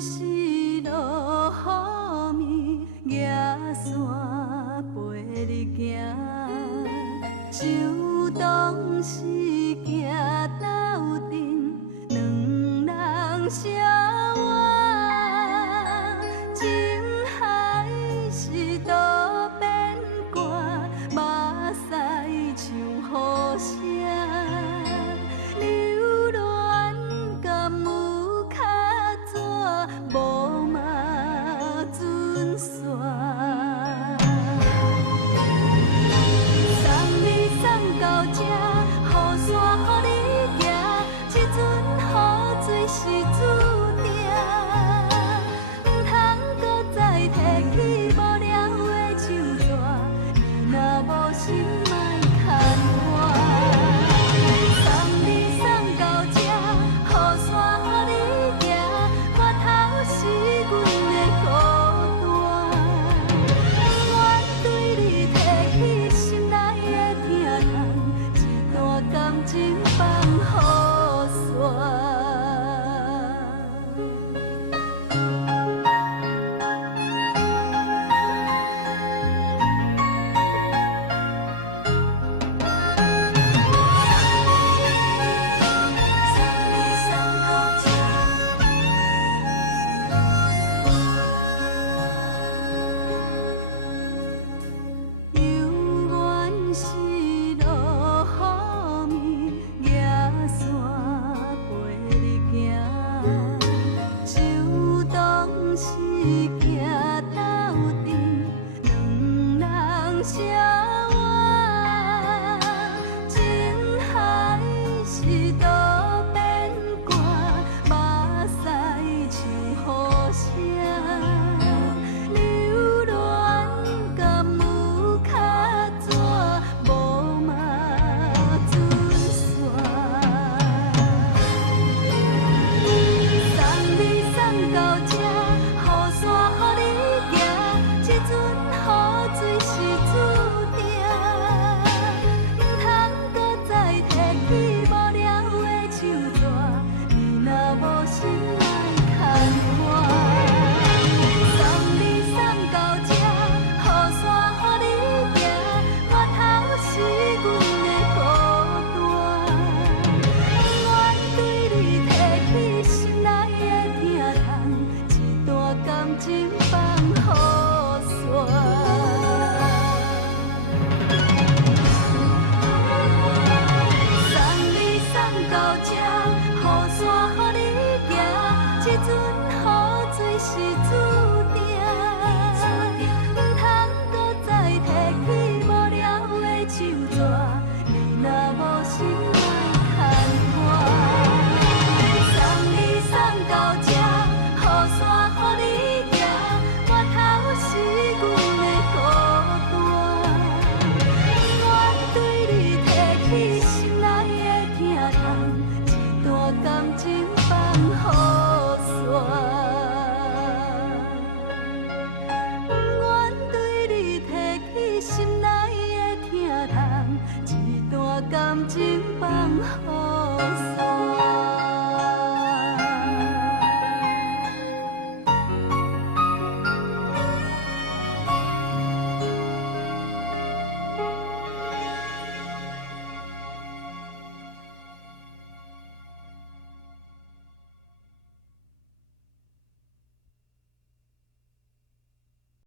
是落雨暝，野山陪你行，秋冬时行斗阵，两人相偎，情海是多变卦，目屎像雨声。流恋敢有较纸，无嘛准线。送你送到这，雨伞予你行，这阵雨水是注定，唔通搁再提起无聊的手纸，你若无心莫牵我。送你送到这，雨伞予你行，看头是阮的孤单，愿对你提起心内的疼痛，一段感情放雨伞。感情放雨。